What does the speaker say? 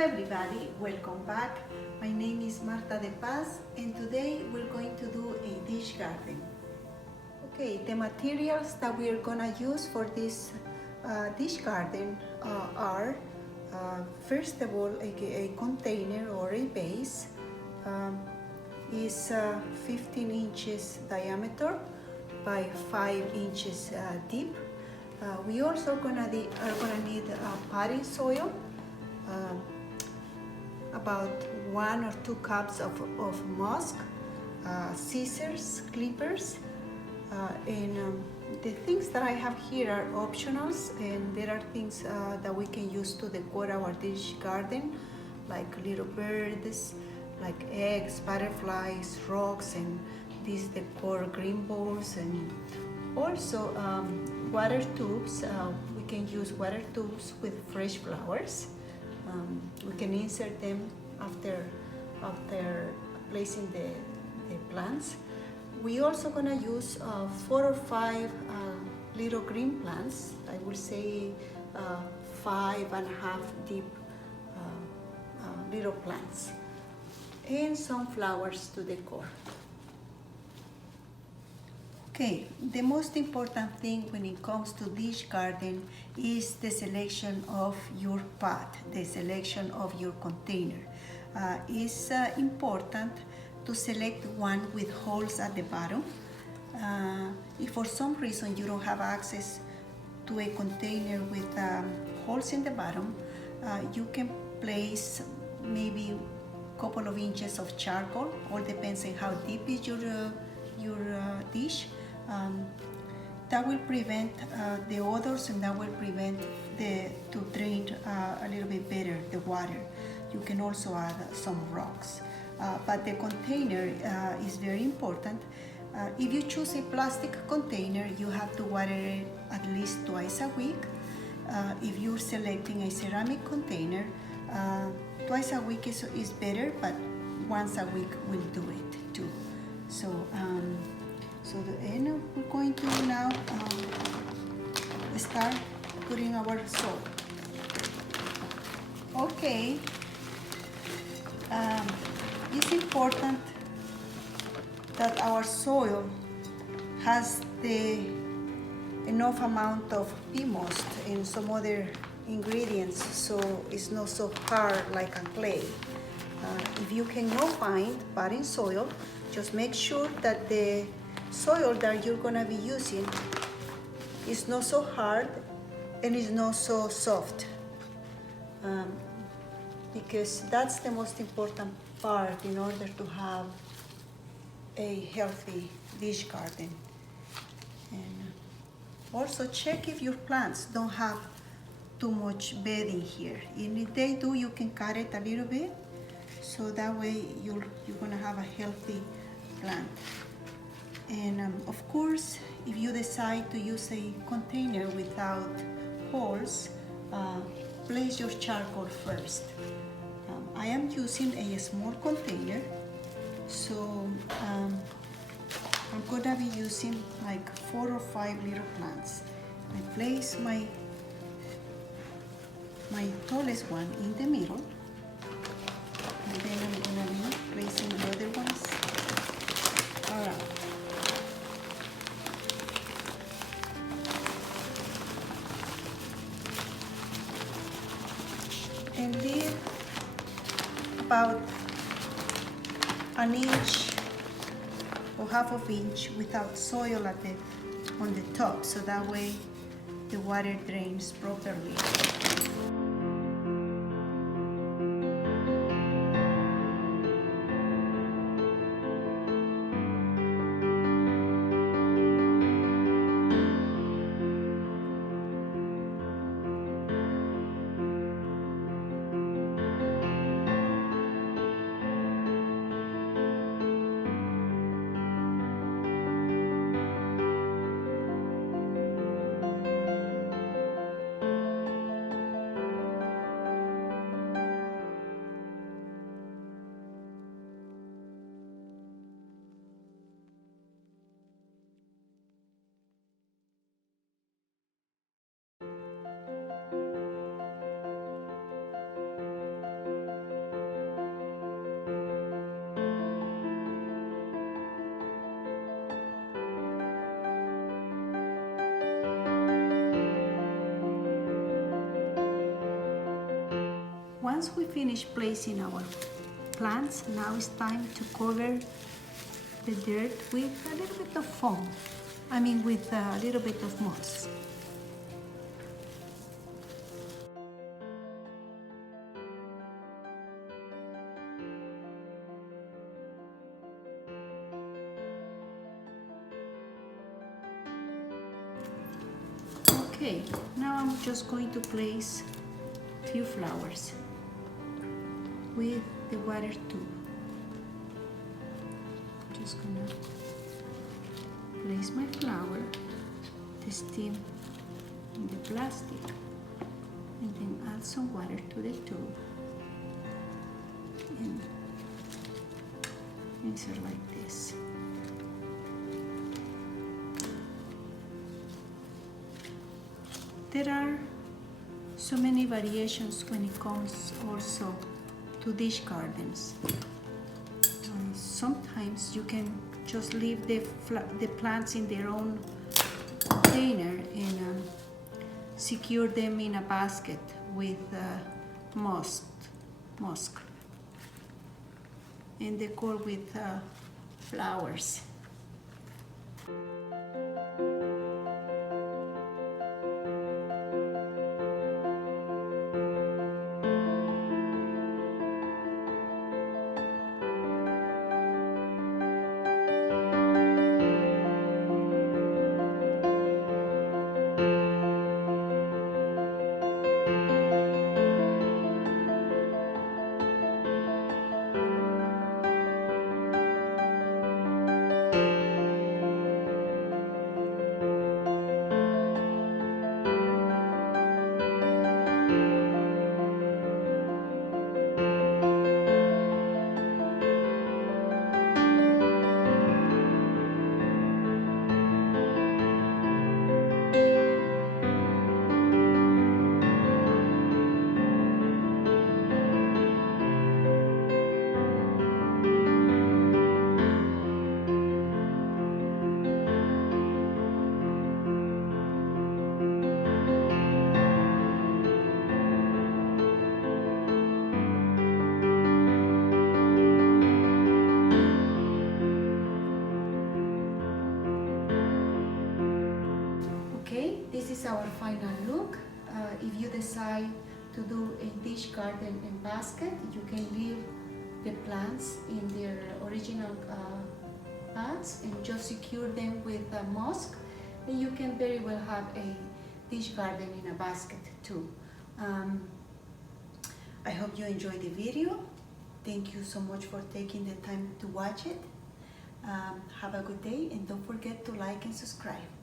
everybody, welcome back. My name is Marta de Paz and today we're going to do a dish garden. Okay, the materials that we are gonna use for this dish garden are first of all a container or a vase is 15 inches diameter by 5 inches deep. We also are gonna need potting soil, about 1 or 2 cups of musk, scissors, clippers, and the things that I have here are optionals, and there are things that we can use to decor our dish garden, like little birds, like eggs, butterflies, rocks, and these decor green balls, and also water tubes. We can use water tubes with fresh flowers. We can insert them after placing the plants. We also gonna use 4 or 5 little green plants. I will say 5.5 deep little plants, and some flowers to decor. Okay, the most important thing when it comes to dish garden is the selection of your pot, the selection of your container. It's important to select one with holes at the bottom. If for some reason you don't have access to a container with holes in the bottom, you can place maybe a couple of inches of charcoal, all depends on how deep is your dish. That will prevent the odors, and that will prevent to drain a little bit better the water. You can also add some rocks, but the container is very important. If you choose a plastic container, you have to water it at least twice a week. If you're selecting a ceramic container, twice a week is better, but once a week will do it too. And we're going to now start putting our soil. Okay, it's important that our soil has the enough amount of humus and some other ingredients, so it's not so hard like a clay. If you cannot find potting soil, just make sure that the soil that you're gonna be using is not so hard and is not so soft, because that's the most important part in order to have a healthy dish garden. And also check if your plants don't have too much bedding here, and if they do, you can cut it a little bit, so that way you're gonna have a healthy plant. And of course, if you decide to use a container without holes, place your charcoal first. I am using a small container, so I'm gonna be using like 4 or 5 little plants. I place my tallest one in the middle, and then I'm gonna be placing the other ones around. And leave about an inch or half of inch without soil on the top, so that way the water drains properly. once we finish placing our plants, now it's time to cover the dirt with a little bit of foam. With a little bit of moss. Okay, now I'm just going to place a few flowers with the water tube. Just gonna place my flower, the stem in the plastic, and then add some water to the tube and insert like this. There are so many variations when it comes also to dish gardens. Sometimes you can just leave the plants in their own container and secure them in a basket with moss and decor with flowers. This is our final look. If you decide to do a dish garden and basket, you can leave the plants in their original pots and just secure them with moss, and you can very well have a dish garden in a basket too. I hope you enjoyed the video. Thank you so much for taking the time to watch it. Have a good day, and don't forget to like and subscribe.